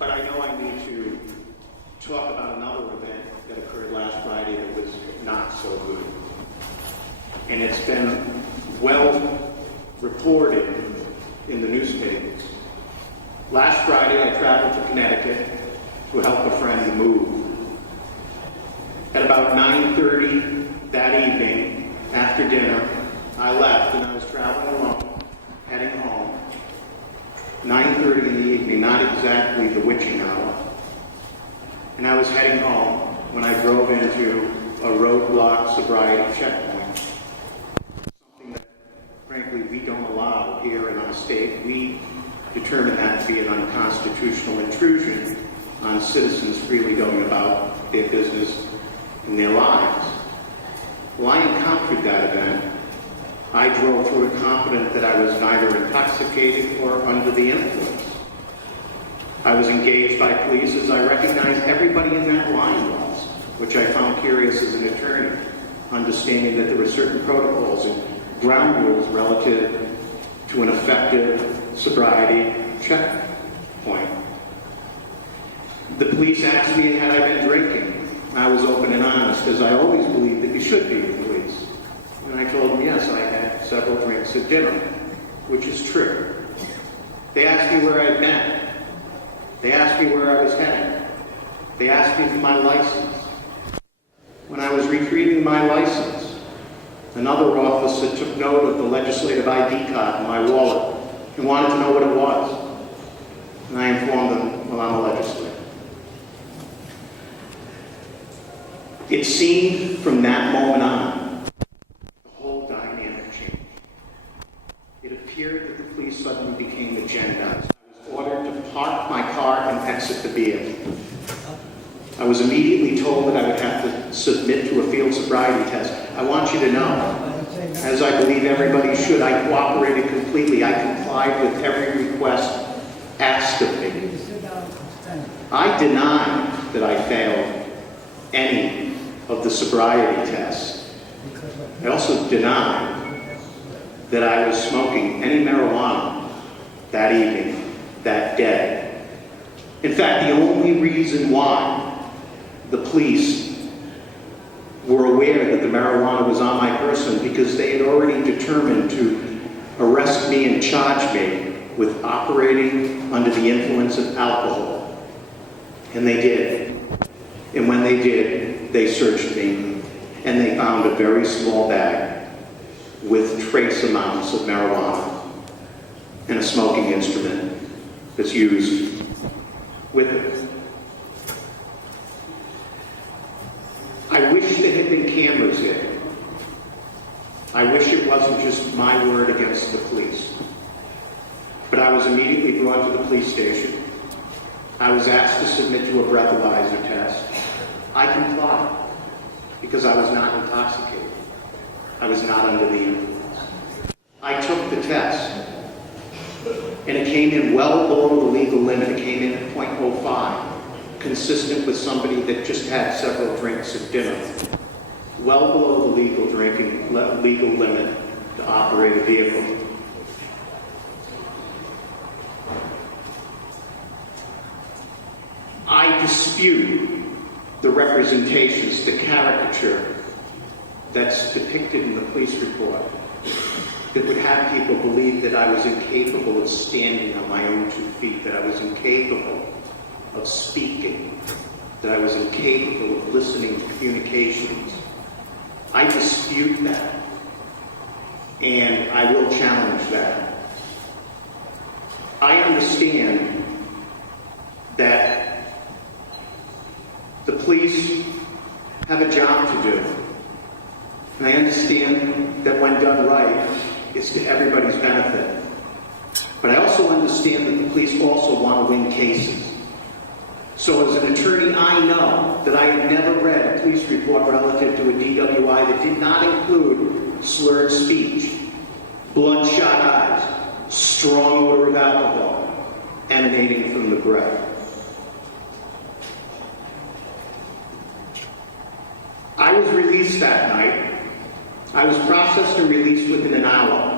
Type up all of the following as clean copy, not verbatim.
But I know I need to talk about another event that occurred last Friday that was not so good. And it's been well reported in the newspapers. Last Friday, I traveled to Connecticut to help a friend move. At about 9:30 that evening, after dinner, I left and I was traveling alone, heading home. 9:30 in the evening, not exactly the witching hour. And I was heading home when I drove into a roadblock sobriety checkpoint. Something that, frankly, we don't allow here in our state. We determine that to be an unconstitutional intrusion on citizens freely going about their business and their lives. Well, I encountered that event. I drove through it confident that I was neither intoxicated or under the influence. I was engaged by police as I recognized everybody in that line was, which I found curious as an attorney, understanding that there were certain protocols and ground rules relative to an effective sobriety checkpoint. The police asked me had I been drinking. I was open and honest, as I always believe that you should be with police. And I told them, yes, I had several drinks at dinner, which is true. They asked me where I'd been. They asked me where I was heading. They asked me for my license. When I was retrieving my license, another officer took note of the legislative ID card in my wallet and wanted to know what it was. And I informed them, well, I'm a legislator. It seemed from that moment on, the whole dynamic changed. It appeared that the police suddenly became agendized. I was ordered to park my car and exit the vehicle. I was immediately told that I would have to submit to a field sobriety test. I want you to know, as I believe everybody should, I cooperated completely. I complied with every request asked of me. I deny that I failed any of the sobriety tests. I also deny that I was smoking any marijuana that evening, that day. In fact, the only reason why the police were aware that the marijuana was on my person because they had already determined to arrest me and charge me with operating under the influence of alcohol. And they did. And when they did, they searched me and they found a very small bag with trace amounts of marijuana and a smoking instrument that's used with it. I wish there had been cameras here. I wish it wasn't just my word against the police. But I was immediately brought to the police station. I was asked to submit to a breathalyzer test. I complied because I was not intoxicated. I was not under the influence. I took the test, and it came in well below the legal limit. It came in at 0.05, consistent with somebody that just had several drinks at dinner. Well below the legal limit to operate a vehicle. I dispute the representations, the caricature that's depicted in the police report that would have people believe that I was incapable of standing on my own 2 feet, that I was incapable of speaking, that I was incapable of listening to communications. I dispute that, and I will challenge that. I understand that the police have a job to do. And I understand that when done right, it's to everybody's benefit. But I also understand that the police also want to win cases. So as an attorney, I know that I have never read a police report relative to a DUI that did not include slurred speech, bloodshot eyes, strong odor of alcohol emanating from the breath. I was released that night. I was processed and released within an hour.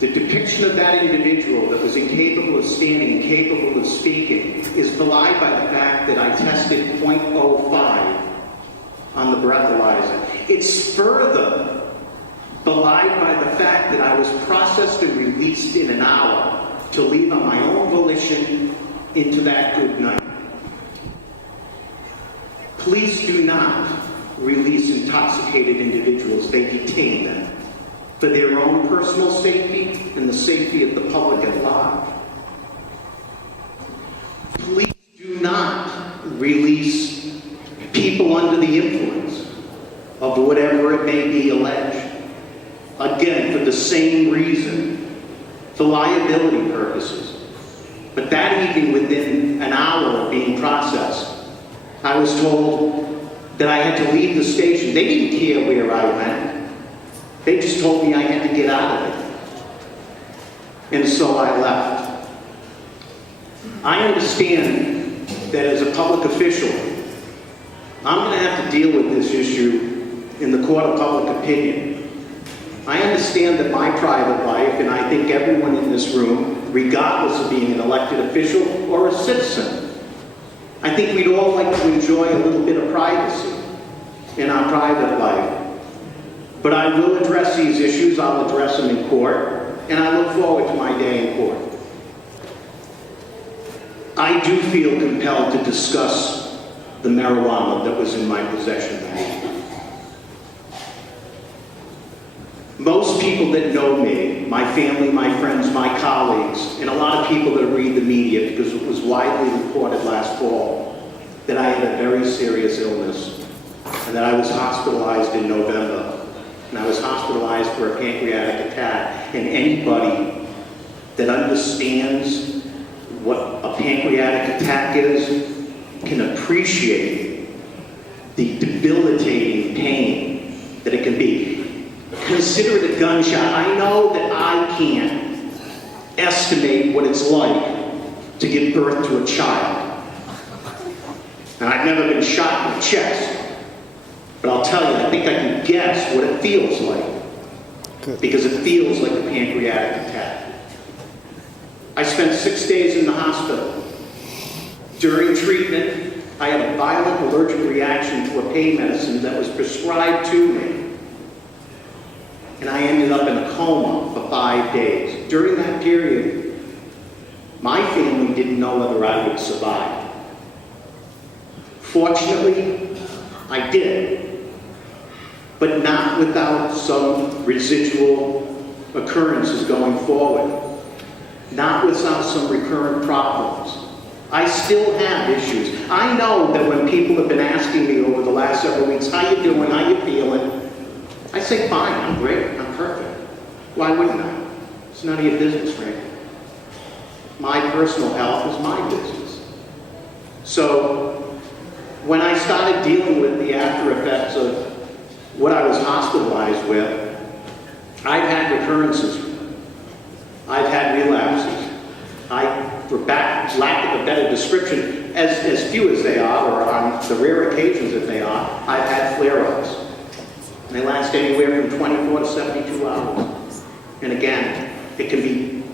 The depiction depiction of that individual that was incapable of standing, incapable of speaking, is belied by the fact that I tested .05 on the breathalyzer. It's further belied by the fact that I was processed and released in an hour to leave on my own volition into that good night. Police do not release intoxicated individuals. They detain them for their own personal safety and the safety of the public at large. Police do not release people under the influence of whatever it may be alleged. Again, for the same reason, for liability purposes. But that evening, within an hour of being processed, I was told that I had to leave the station. They didn't care where I went. They just told me I had to get out of it. And so I left. I understand that as a public official, I'm going to have to deal with this issue in the court of public opinion. I understand that my private life, and I think everyone in this room, regardless of being an elected official or a citizen, I think we'd all like to enjoy a little bit of privacy in our private life. But I will address these issues. I'll address them in court, and I look forward to my day in court. I do feel compelled to discuss the marijuana that was in my possession that evening. Most people that know me, my family, my friends, my colleagues, and a lot of people that read the media, because it was widely reported last fall that I had a very serious illness and that I was hospitalized in November. And I was hospitalized for a pancreatic attack. And anybody that understands what a pancreatic attack is can appreciate the debilitating pain that it can be. Consider it a gunshot. I know that I can't estimate what it's like to give birth to a child. And I've never been shot in the chest. But I'll tell you, I think I can guess what it feels like. Good. Because it feels like a pancreatic attack. I spent 6 days in the hospital. During treatment, I had a violent allergic reaction to a pain medicine that was prescribed to me. And I ended up in a coma for 5 days. During that period, my family didn't know whether I would survive. Fortunately, I did, but not without some residual occurrences going forward, not without some recurrent problems. I still have issues. I know that when people have been asking me over the last several weeks, how you doing, how you feeling? I say, fine, I'm great, I'm perfect. Why wouldn't I? It's none of your business, frankly. My personal health is my business. So, when I started dealing with the after effects of what I was hospitalized with, I've had recurrences. I've had relapses. For lack of a better description, as few as they are, or on the rare occasions that they are, I've had flare-ups. And they last anywhere from 24 to 72 hours. And again, it can be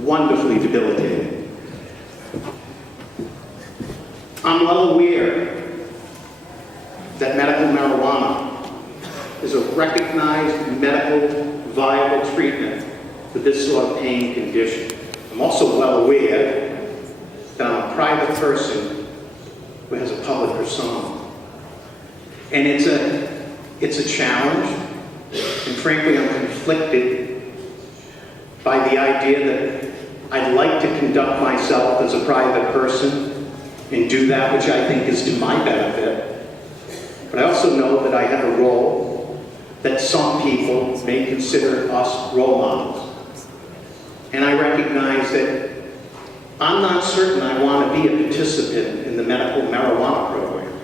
wonderfully debilitating. I'm well aware that medical marijuana is a recognized medical viable treatment for this sort of pain condition. I'm also well aware that I'm a private person who has a public persona. And it's a challenge, and frankly I'm conflicted by the idea that I'd like to conduct myself as a private person and do that which I think is to my benefit. But I also know that I have a role that some people may consider us role models. And I recognize that I'm not certain I want to be a participant in the medical marijuana program.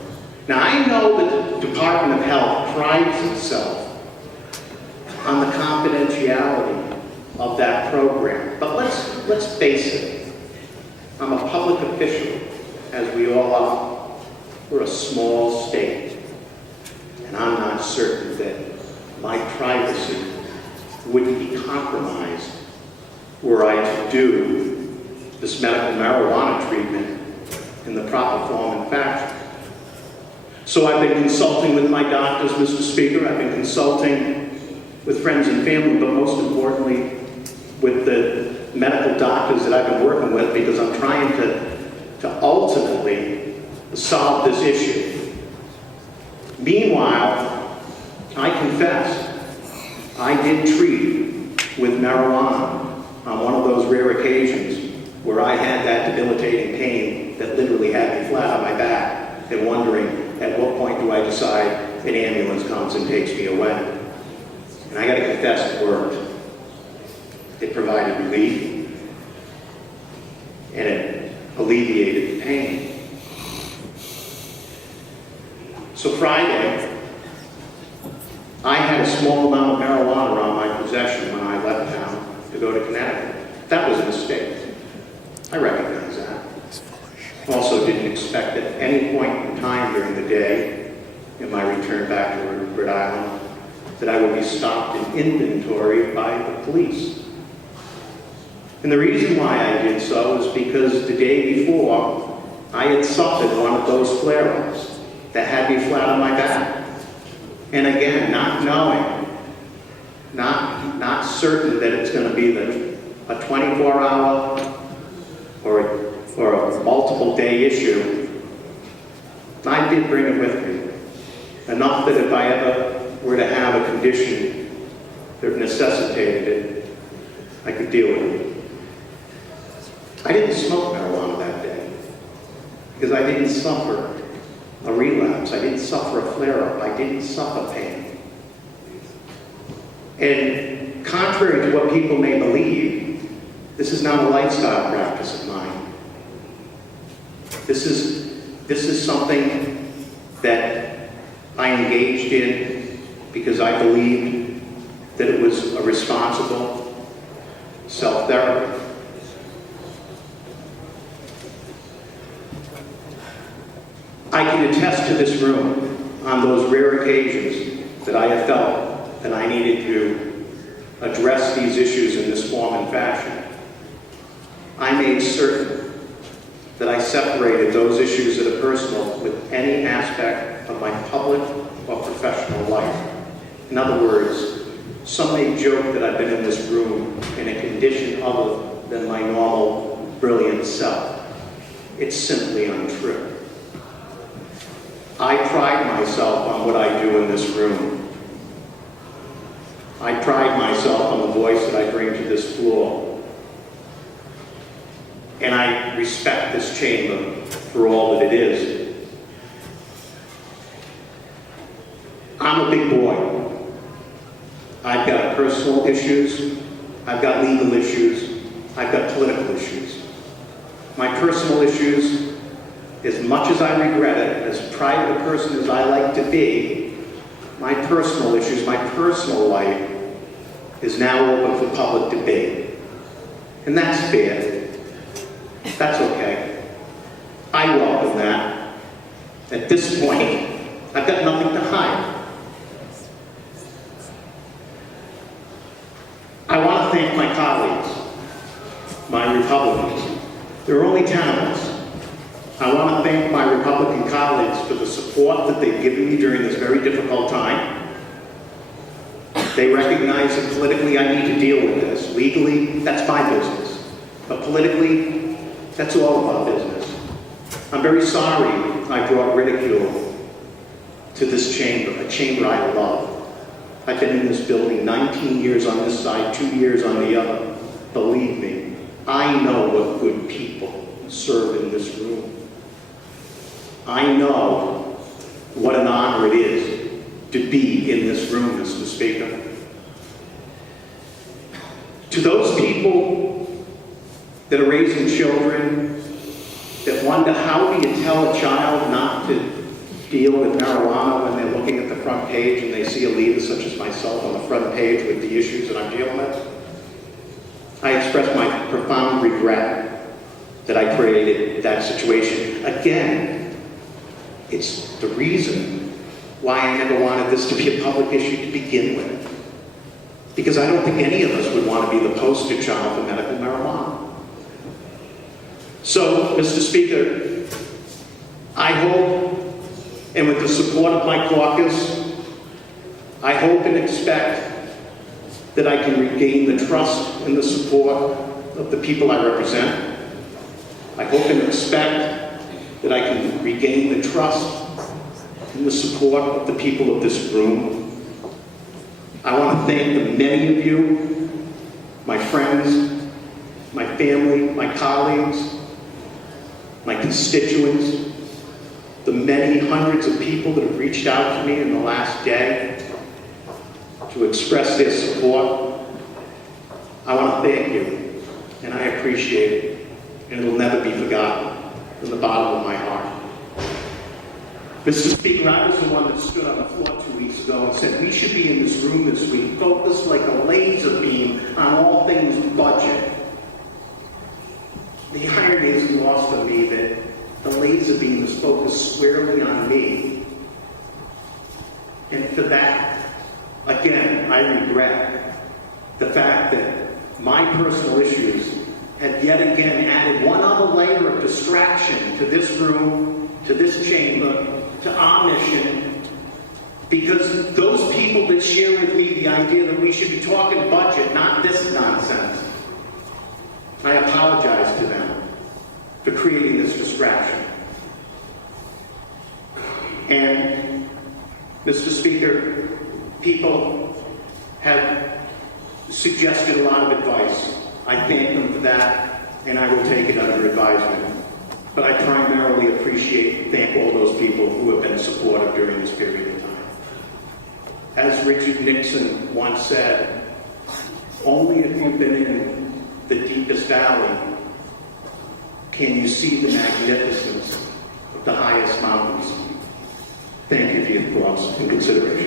Now, I know that the Department of Health prides itself on the confidentiality of that program. But let's face it, I'm a public official, as we all are. We're a small state. And I'm not certain that my privacy wouldn't be compromised were I to do this medical marijuana treatment in the proper form and fashion. So I've been consulting with my doctors, Mr. Speaker. I've been consulting with friends and family, but most importantly, with the medical doctors that I've been working with, because I'm trying to ultimately solve this issue. Meanwhile, I confess, I did treat with marijuana on one of those rare occasions where I had that debilitating pain that literally had me flat on my back and wondering at what point do I decide an ambulance comes and takes me away. And I got to confess, it worked. It provided relief, and it alleviated the pain. So Friday, I had a small amount of marijuana around my possession when I left town to go to Connecticut. That was a mistake. I recognize that. Also didn't expect at any point in time during the day, in my return back to Rhode Island, that I would be stopped and inventoried by the police. And the reason why I did so is because the day before, I had suffered one of those flare-ups that had me flat on my back. And again, not knowing, not certain that it's going to be a 24-hour or a multiple day issue, I did bring it with me. Enough that if I ever were to have a condition that necessitated it, I could deal with it. I didn't smoke marijuana that day because I didn't suffer a relapse. I didn't suffer a flare-up. I didn't suffer pain. And contrary to what people may believe, this is not a lifestyle practice of mine. This is something that I engaged in because I believed that it was a responsible self-therapy. I can attest to this room on those rare occasions that I have felt that I needed to address these issues in this form and fashion. I made certain that I separated those issues that are personal with any aspect of my public or professional life. In other words, some may joke that I've been in this room in a condition other than my normal, brilliant self. It's simply untrue. I pride myself on what I do in this room. I pride myself on the voice that I bring to this floor. And I respect this chamber for all that it is. I'm a big boy. I've got personal issues. I've got legal issues. I've got political issues. My personal issues, as much as I regret it, as private a person as I like to be, my personal issues, my personal life is now open for public debate. And that's fair. That's okay. I welcome that. At this point, I've got nothing to hide. I want to thank my colleagues, my Republicans. There are only 10 of us. I want to thank my Republican colleagues for the support that they've given me during this very difficult time. They recognize that politically I need to deal with this. Legally, that's my business. But politically, that's all of our business. I'm very sorry I brought ridicule to this chamber, a chamber I love. I've been in this building 19 years on this side, 2 years on the other. Believe me, I know what good people serve in this room. I know what an honor it is to be in this room, Mr. Speaker. To those people that are raising children, that wonder how do you tell a child not to deal with marijuana when they're looking at the front page and they see a leader such as myself on the front page with the issues that I'm dealing with, I express my profound regret that I created that situation. Again, it's the reason why I never wanted this to be a public issue to begin with. Because I don't think any of us would want to be the poster child for medical marijuana. So, Mr. Speaker, I hope, and with the support of my caucus, I hope and expect that I can regain the trust and the support of the people I represent. I hope and expect that I can regain the trust and the support of the people of this room. I want to thank the many of you, my friends, my family, my colleagues, my constituents, the many hundreds of people that have reached out to me in the last day to express their support. I want to thank you, and I appreciate it, and it'll never be forgotten from the bottom of my heart. Mr. Speaker, I was the one that stood on the floor 2 weeks ago and said we should be in this room this week, focused like a laser beam on all things budget. The irony is lost on me that the laser beam is focused squarely on me. And for that, again, I regret the fact that my personal issues have yet again added one other layer of distraction to this room, to this chamber, to our mission, because those people that share with me the idea that we should be talking budget, not this nonsense, I apologize to them for creating this distraction. And, Mr. Speaker, people have suggested a lot of advice. I thank them for that, and I will take it under advisement. But I primarily appreciate and thank all those people who have been supportive during this period of time. As Richard Nixon once said, only if you've been in the deepest valley can you see the magnificence of the highest mountains. Thank you for your thoughts and consideration.